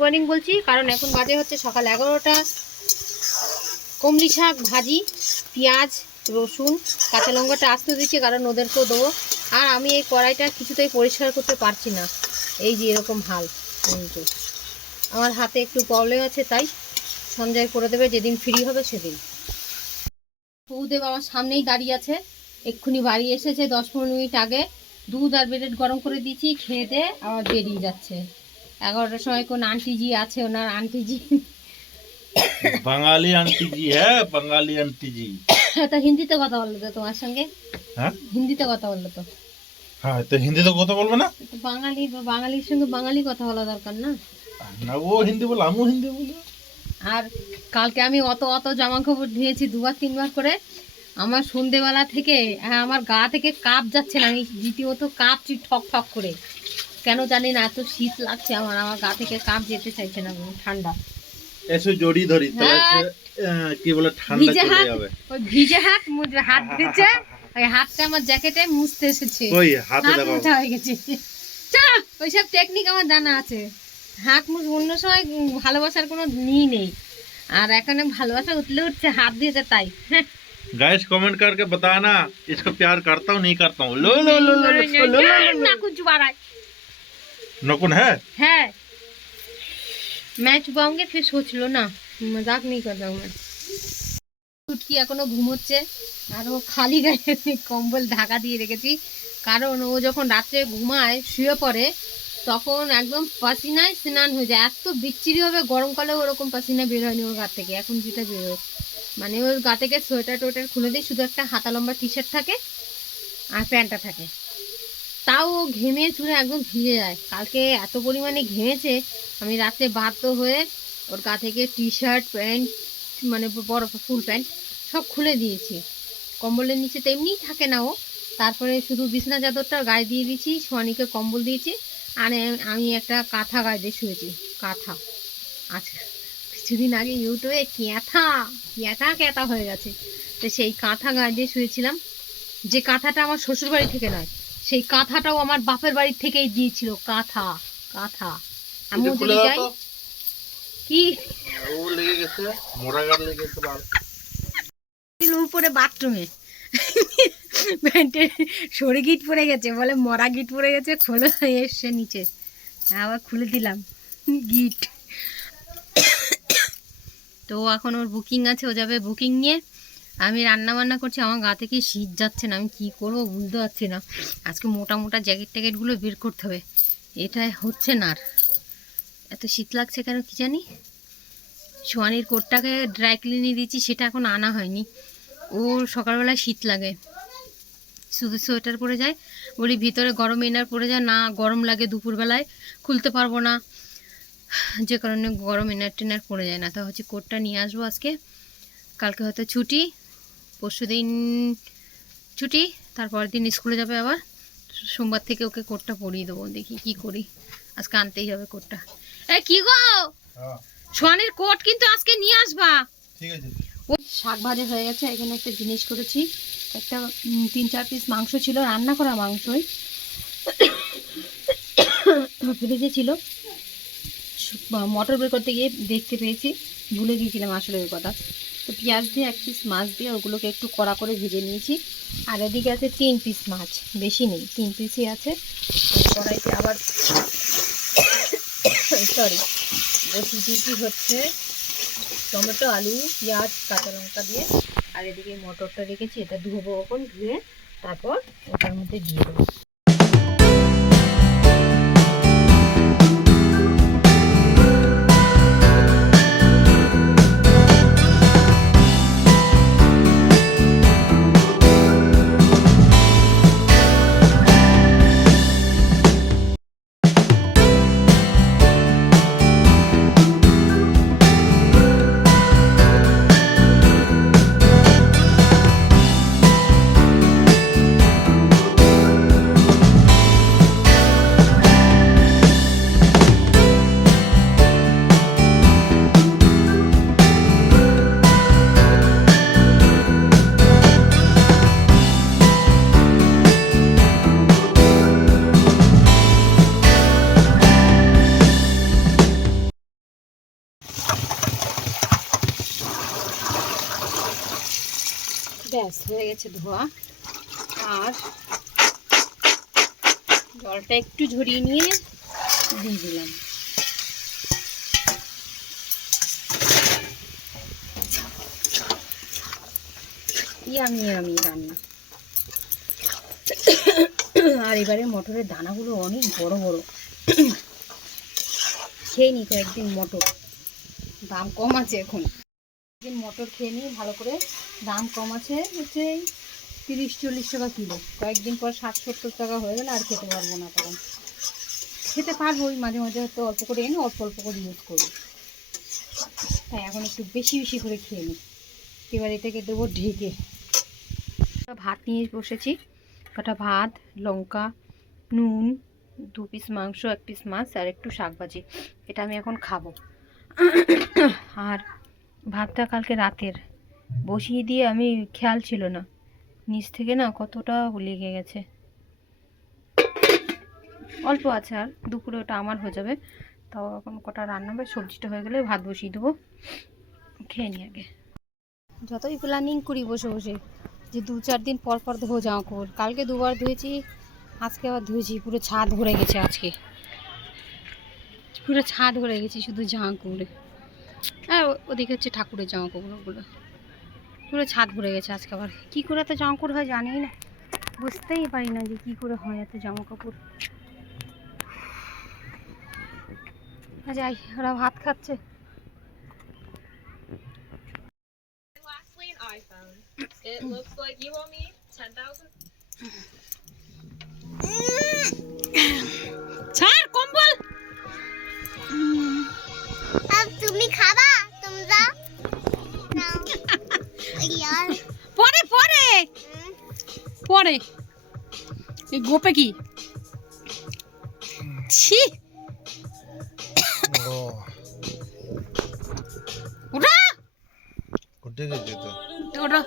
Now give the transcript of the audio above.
Morning বলছি, কারণ এখন বাজে হচ্ছে সকাল এগারোটা। কমলি শাক, ভাজি, পেঁয়াজ, রসুন, কাঁচা লঙ্কাটা আসতে দিচ্ছি কারণ ওদেরকেও দেবো। আর আমি এই কড়াইটা কিছুতেই পরিষ্কার করতে পারছি না। এই যে এরকম হাল। কিন্তু আমার হাতে একটু প্রবলেম আছে, তাই সঞ্জয় করে দেবে, যেদিন ফ্রি হবে সেদিন। বউদেব আমার সামনেই দাঁড়িয়ে আছে। এক্ষুনি বাড়ি এসেছে, দশ পনেরো মিনিট আগে। দুধ আর ব্রেড গরম করে দিয়েছি, খেয়ে দিয়ে আবার বেরিয়ে যাচ্ছে। এগারোটার সময় কোন আন্টিজি আছে ওনার আন্টিজি? বাঙালি আন্টিজি হ্যাঁ বাঙালি আন্টিজি। হ্যাঁ, তো হিন্দিতে কথা বলল তো তোমার সঙ্গে? হ্যাঁ? হিন্দিতে কথা বলল তো। হ্যাঁ তো হিন্দিতে কথা বলব না? বাঙালি বাঙালির সঙ্গে বাঙালি কথা বলা দরকার না। না ও হিন্দি বলে আমিও হিন্দি বলি। আর কালকে আমি অত অত জামা কাপড় ধুয়েছি দুবার তিনবার করে। আমার সন্ধেবেলা থেকে হ্যাঁ আমার গা থেকে কাপ যাচ্ছে না আমি দ্বিতীয়ত কাঁপছি ঠক ঠক করে। কেন জানি না এত শীত লাগছে আমার আমার গা থেকে কাপ যেতে চাইছে না ঠান্ডা এসে জড়ি ধরি তাহলে হ্যাঁ। সে, আহ, কি বলে ঠান্ডা ভিজে চলে হাত যাবে ওই ভিজে হাত মুজে হাত ভিজে ওই হাতটা আমার জ্যাকেটে মুছতে এসেছে ওই হাতে হাত দেখো মোছা হয়ে গেছে চল ওইসব টেকনিক আমার জানা আছে হাত মুছ অন্য সময় উম ভালোবাসার কোনো নি নেই আর এখানে ভালোবাসা উঠলে উঠছে হাত দিয়েছে তাই হ্যাঁ गाइस कमेंट करके बताना इसको प्यार करता हूँ नहीं करता हूँ लो लो लो लो लो लो लो लो না कुछ बाराय नकुन है है मैं चुपाऊंगी फिर सोच लो ना मजाक नहीं कर रहा हूँ मैं ছুটকি এখনো ঘুমোচ্ছে আর ও খালি গায়ে আমি কম্বল ঢাকা দিয়ে রেখেছি কারণ ও যখন রাত্রে ঘুমায় শুয়ে পড়ে তখন একদম পাসিনায় স্নান হয়ে যায় এত বিচ্ছিরি হবে গরমকালে ওরকম পাসিনা বের হয়নি ওর গা থেকে এখন যেটা বেরোয় মানে ওর গা থেকে সোয়েটার টোয়েটার খুলে দিই শুধু একটা হাতা লম্বা টি শার্ট থাকে আর প্যান্টটা থাকে তাও ঘেমে চুলে একদম ভিজে যায়। কালকে এত পরিমাণে ঘেমেছে, আমি রাতে বাধ্য হয়ে ওর গা থেকে টি শার্ট প্যান্ট মানে বড় ফুল প্যান্ট সব খুলে দিয়েছি। কম্বলের নিচে তো এমনিই থাকে না ও। তারপরে শুধু বিছনা চাদরটা গায়ে দিয়ে দিয়েছি সোয়ানিকে কম্বল দিয়েছি, আর আমি একটা কাঁথা গায়ে দিয়ে শুয়েছি। কাঁথা। আচ্ছা কিছুদিন আগে ইউটিউবে ক্যাথা ক্যাথা ক্যাথা হয়ে গেছে। তো সেই কাঁথা গায়ে দিয়ে শুয়েছিলাম। যে কাঁথাটা আমার শ্বশুর বাড়ি থেকে নয় সেই কাঁথাটাও আমার বাপের বাড়ির থেকেই দিয়েছিল। কাঁথা কাঁথা। আমিও যদি যাই। কি? ও লেগে গেছে মোড়া গাড় লেগে গেছে ছিল উপরে বাথরুমে প্যান্টের সরে গিট পড়ে গেছে বলে মরা গিট পড়ে গেছে খোলো এসছে নিচে। আবার খুলে দিলাম গিট। তো এখন ওর বুকিং আছে ও যাবে বুকিং নিয়ে। আমি রান্না বান্না করছি, আমার গা থেকে শীত যাচ্ছে না, আমি কি করব বুঝতে পারছি না। আজকে মোটা মোটা জ্যাকেট ট্যাকেটগুলো বের করতে হবে, এটা হচ্ছে না আর। এত শীত লাগছে কেন কি জানি? সোয়ানির কোটটাকে ড্রাই ক্লিনে দিয়েছি, সেটা এখন আনা হয়নি। ওর সকালবেলায় শীত লাগে। শুধু সোয়েটার পরে যায়, বলি ভিতরে গরম ইনার পরে যায় না গরম লাগে দুপুরবেলায়, খুলতে পারব না। যে কারণে গরম ইনার টেনার পরে যায় না। তা হচ্ছে কোটটা নিয়ে আসব আজকে। কালকে হয়তো ছুটি পরশু দিন ছুটি তারপর দিন স্কুলে যাবে আবার। সোমবার থেকে ওকে কোটটা পরিয়ে দেবো দেখি কি করি। আজকে আনতেই হবে কোটটা। এ কি গো? হ্যাঁ, সোয়ানের কোট কিন্তু আজকে নিয়ে আসবা। ঠিক আছে। শাক ভাজা হয়ে গেছে এখানে একটা জিনিস করেছি। একটা তিন চার পিস মাংস ছিল রান্না করা মাংসই। ফ্রিজে ছিল। মটর বের করতে গিয়ে দেখতে পেয়েছি। ভুলে গিয়েছিলাম আসলে ওই কথা। তো পেঁয়াজ দিয়ে এক পিস মাছ দিয়ে ওগুলোকে একটু কড়া করে ভেজে নিয়েছি। আর এদিকে আছে তিন পিস মাছ, বেশি নেই, তিন পিসই আছে। কড়াইতে আবার সরি বসি দিয়েছি হচ্ছে টমেটো, আলু, পেঁয়াজ, কাঁচা লঙ্কা দিয়ে। আর এদিকে মটরটা রেখেছি, এটা ধুবো এখন, ধুয়ে তারপর ওটার মধ্যে দিয়ে দেবো। ব্যাস, হয়ে গেছে ধোয়া। আর জলটা একটু ঝরিয়ে নিয়ে দিয়ে দিলাম। ইয়ামি ইয়ামি রান্না। আর এবারে মটরের দানাগুলো অনেক বড় বড়। খেয়ে নি কয়েকদিন মটর। দাম কম আছে এখন। একদিন মটর খেয়ে নিই, ভালো করে। দাম কম আছে হচ্ছে তিরিশ, চল্লিশ টাকা কিলো। কয়েকদিন পর ষাট, সত্তর টাকা হয়ে গেলে আর খেতে পারব না তখন। খেতে পারব ওই মাঝে মাঝে, হয়তো অল্প করে এনে অল্প অল্প করে ইউজ করব তাই এখন একটু বেশি বেশি করে খেয়ে নিই। এবার এটাকে দেবো ঢেকে। ভাত নিয়ে বসেছি। কটা ভাত, লঙ্কা, নুন, দু পিস মাংস, এক পিস মাছ আর একটু শাক ভাজি এটা আমি এখন খাব। আর ভাতটা কালকে রাতের। বসিয়ে দিয়ে আমি খেয়াল ছিল না। নিচ থেকে না কতটা লেগে গেছে। অল্প আছে আর, দুপুরে ওটা আমার হয়ে যাবে। তাও এখন কটা রান্না হবে, সবজিটা হয়ে গেলে ভাত বসিয়ে দেবো। খেয়ে নি আগে। যতই প্ল্যানিং করি বসে বসে, যে দু চার দিন পর পর ধোবো জামা কাপড়। কালকে দুবার ধুয়েছি, আজকে আবার ধুয়েছি, পুরো ছাদ ভরে গেছে আজকে। পুরো ছাদ ভরে গেছি শুধু জামা কাপড়ে। হ্যাঁ, আর ওদিকে হচ্ছে ঠাকুরের জামা কাপড়গুলো। পুরো ছাদ ভরে গেছে আজকে আবার। কী করে এত জামা কাপড় হয় জানি না। বুঝতেই পারি না যে কী করে হয় এত জামা কাপড়। আচ্ছা, যাই, ওরা ভাত খাচ্ছে। It looks like you owe me মানে? পরে এই গোপে কি? ছি! ওটা? ওটা